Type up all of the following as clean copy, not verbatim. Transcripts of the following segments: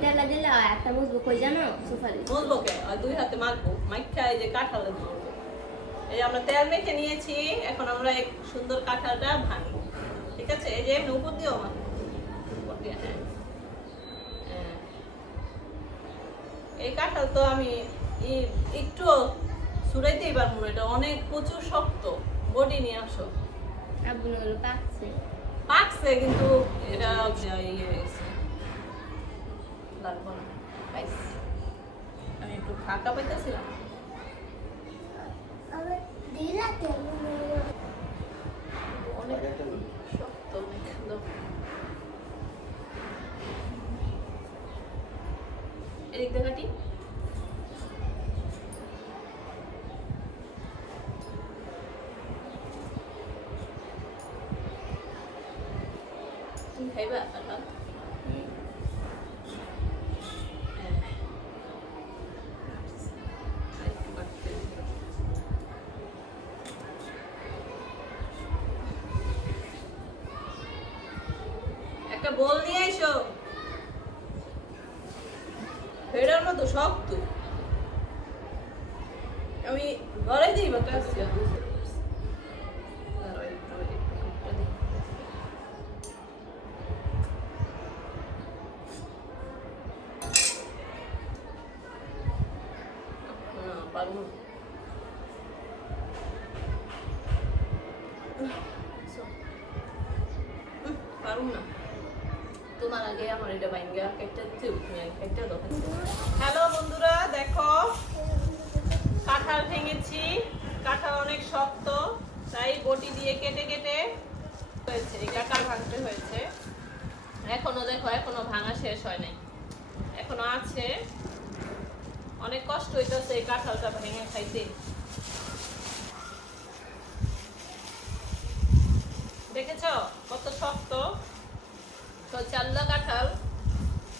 তেলা দিলে একটা মুজবো কই জানো সুপারি মুজবো কে দুই হাতে মাখবো মাখা এই যে কাঁঠাল এই আমরা তেল মেখে নিয়েছি এখন আমরা এক সুন্দর কাঁঠালটা ভাঙবো ঠিক আছে এই যে এমনি উপর দিও আমার উপর দিয়ে হ্যাঁ এই কাঁঠাল তো আমি একটু ছুড়াইতেই পারবো না এটা অনেক প্রচুর শক্ত বডি নিয়ে আসো আবুল পাকছে পাকছে কিন্তু এটা ইয়ে হয়েছে লাগবো না আমি একটু ফাঁকা পাইতেছিলাম অনেক শক্ত এদিক দেখাটি তুমি খাইবা কাঁঠাল একটা বল নিয়ে এসো ফেরার মতো শক্ত আমি গড়াই দিই বা কাছে পারবো না তোমার আগে আমার এটা বাইঙ্গা একটা দিতে তুমি একটা দোকান হ্যালো বন্ধুরা দেখো কাঁঠাল ভেঙেছি কাঁঠাল অনেক শক্ত তাই বটি দিয়ে কেটে কেটে হয়েছে এই কাঁঠাল ভাঙতে হয়েছে এখনো দেখো এখনো ভাঙা শেষ হয় নাই এখনো আছে অনেক কষ্ট হইতেছে এই কাঁঠালটা ভেঙে খাইতে দেখেছ কত শক্ত তো চাল্লা কাঁঠাল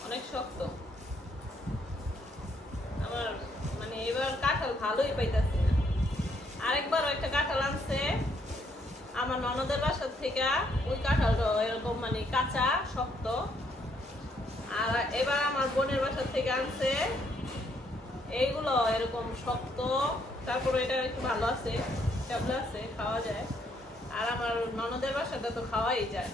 অনেক শক্ত আমার মানে এবার কাঁঠাল ভালোই পাইতেছি না আরেকবার একটা কাঁঠাল আনছে আমার ননদের বাসার থেকে ওই কাঁঠালটা এরকম মানে কাঁচা শক্ত আর এবার আমার বোনের বাসার থেকে আনছে এইগুলো এরকম শক্ত তারপরে এটা একটু ভালো আছে কেবল আছে খাওয়া যায় আর আমার ননদের বাসাটা তো খাওয়াই যায়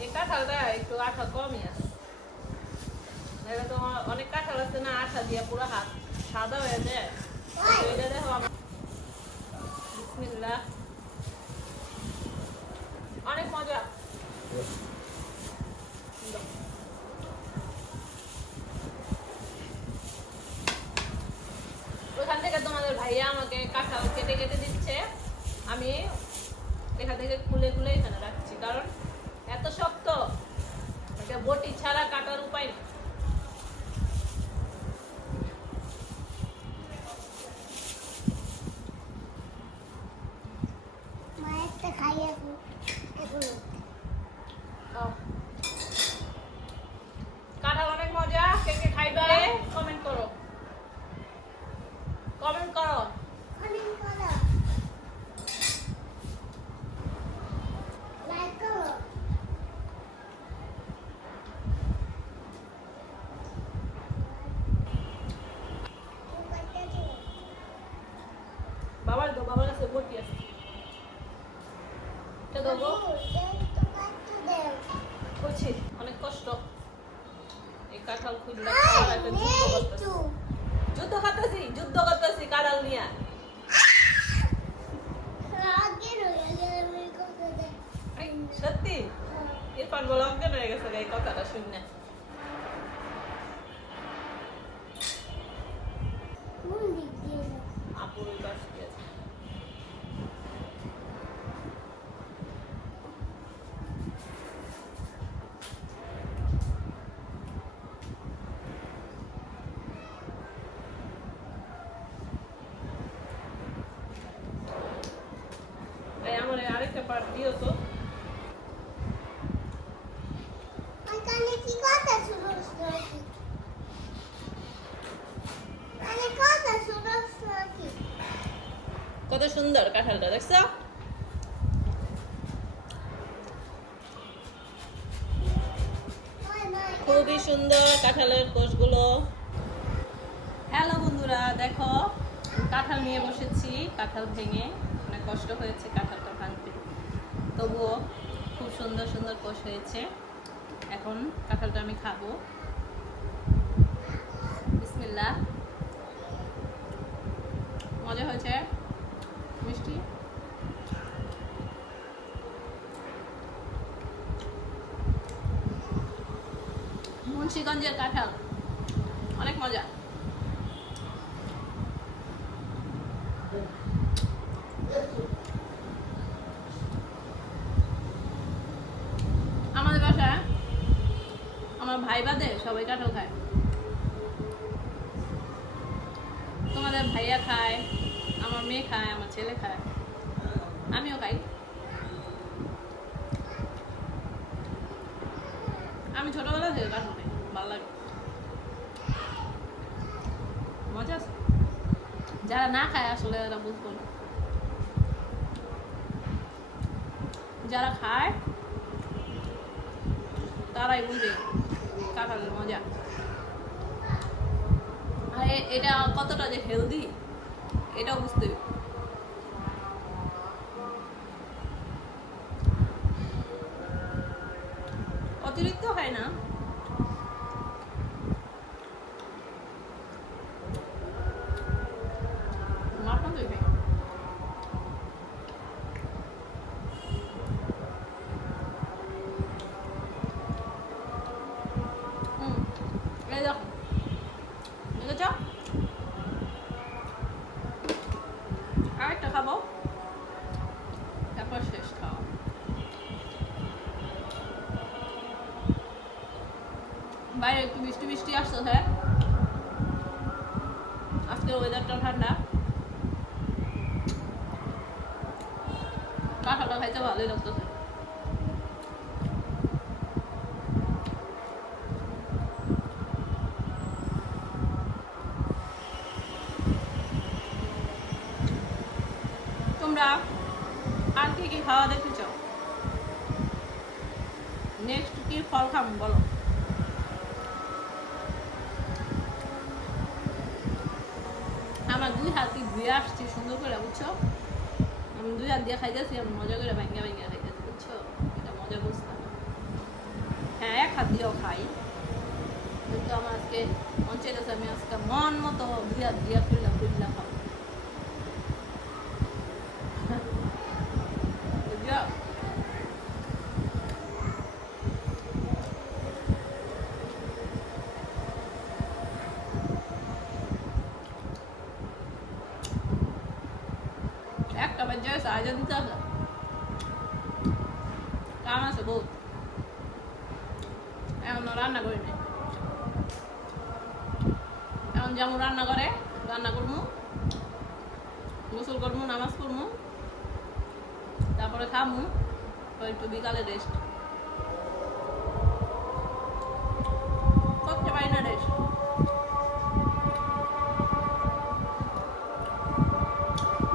এই কাঁঠালটা একটু আঠা কমই আছে তো অনেক কাঁঠাল আছে না আঠা দিয়ে পুরো হাত সাদা হয়ে যায় এটা দেখো আমার বিসমিল্লাহ অনেক মজা ওখান থেকে তোমাদের ভাইয়া আমাকে কাঁঠাল কেটে কেটে দিচ্ছে আমি এখান থেকে খুলে খুলে এখানে রাখছি কারণ এত শক্ত এটা বটি ছাড়া কাটার উপায় নেই কাঁঠাল অনেক মজা কে কে খাইবা কমেন্ট করো কমেন্ট করো লাইক করো বাবার দো বাবার কাছে বটি আছে এটা দেবো করছি অনেক কষ্ট এই কাঁঠাল খুঁজলে খাওয়ার একটা যুদ্ধ করতেছি কাঁঠাল নিয়ে সত্যি ইরফান বলে অজ্ঞান হয়ে গেছে এই কথাটা শুনে আপুর ওই পাশ দিয়ে আছে আমার আরেকটা পার্ট দিও তো সুন্দর কাঁঠালটা, দেখছো? খুবই সুন্দর কাঁঠালের কোষগুলো। হ্যালো বন্ধুরা, দেখো কাঁঠাল নিয়ে বসেছি। কাঁঠাল ভেঙে অনেক কষ্ট হয়েছে কাঁঠালটা ভাঙতে, তবুও খুব সুন্দর সুন্দর কোষ হয়েছে। এখন কাঁঠালটা আমি খাবো। বিসমিল্লাহ। মজা হয়েছে, মিষ্টি। মুন্সিগঞ্জের কাঁঠাল অনেক মজা। আমাদের বাসায় আমার ভাই বাদে সবাই কাঁঠাল খায়। তোমাদের ভাইয়া খায়, আমার মেয়ে খায়, আমার ছেলে খায়, আমিও খাই। আমি ছোটবেলা থেকে কাঁঠাল খাই, ভালো লাগে, মজা আছে। যারা না খায় আসলে এরা বুঝবো না, যারা খায় তারাই বুঝে কাঁঠালের মজা। আর এটা কতটা যে হেলদি এটাও বুঝতে হবে। অতিরিক্ত হয় না, মাপন দেবে। এই দেখো, দেখেছ? আরেকটা খাবো, তারপর শেষ খাওয়া। বাইরে একটু বৃষ্টি বৃষ্টি আসছে, হ্যাঁ আজকের ওয়েদারটা ঠান্ডা, কাঁঠালটা খাইতে ভালোই লাগতেছে। তোমরা আর কি কি খাওয়া দেখেছ? নেক্সট কি ফল খাবো বলো? আমার দুই হাতি ধুয়ে আসছি সুন্দর করে, বুঝছো? আমি দুই হাত দিয়ে খাইতেছি, আমি মজা করে ভাঙ্গা ভাঙ্গা খাইতেছি, বুঝছো? এটা মজা বুঝতাম না। হ্যাঁ, এক হাত দিয়েও খাই, কিন্তু আমার আজকে মন চাইতেছে আমি আজকে মন মতো দুই হাত দিয়ে খুললা খুললা খাবো। বুঝছো? একটা বাজে আয়োজন দিতে হবে, কাম আছে বহুত, এখনো রান্না করি নাই। এখন যেমন রান্না করে রান্না করবো, গোসল করবো, নামাজ পড়বো, তারপরে খাবো, একটু বিকালে রেস্ট করতে পারি না। রেস্ট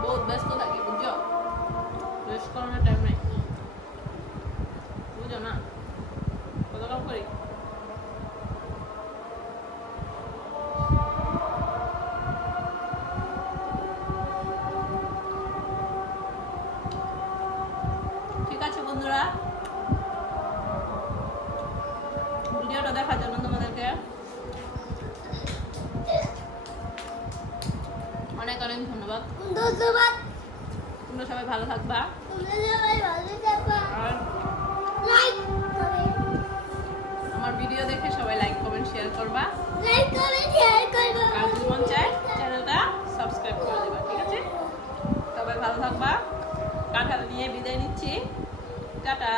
বহুত ব্যস্ত থাকি, বুঝছো? রেস্ট করানোর টাইম নাই, বুঝো না কত কাম করি। ঠিক আছে বন্ধুরা, ভিডিওটা দেখার জন্য তোমাদেরকে অনেক অনেক ধন্যবাদ। ধন্যবাদ। তোমরা সবাই ভালো থাকবা, তোমরা সবাই ভালো থাকবা। আর লাইক করে, আমার ভিডিও দেখে সবাই লাইক কমেন্ট শেয়ার করবা, লাইক করে শেয়ার করবা। আর যদি মন চায় চ্যানেলটা সাবস্ক্রাইব করে দেবা। ঠিক আছে, সবাই ভালো থাকবা। কাঁঠাল নিয়ে বিদায় নিচ্ছি, টাটা।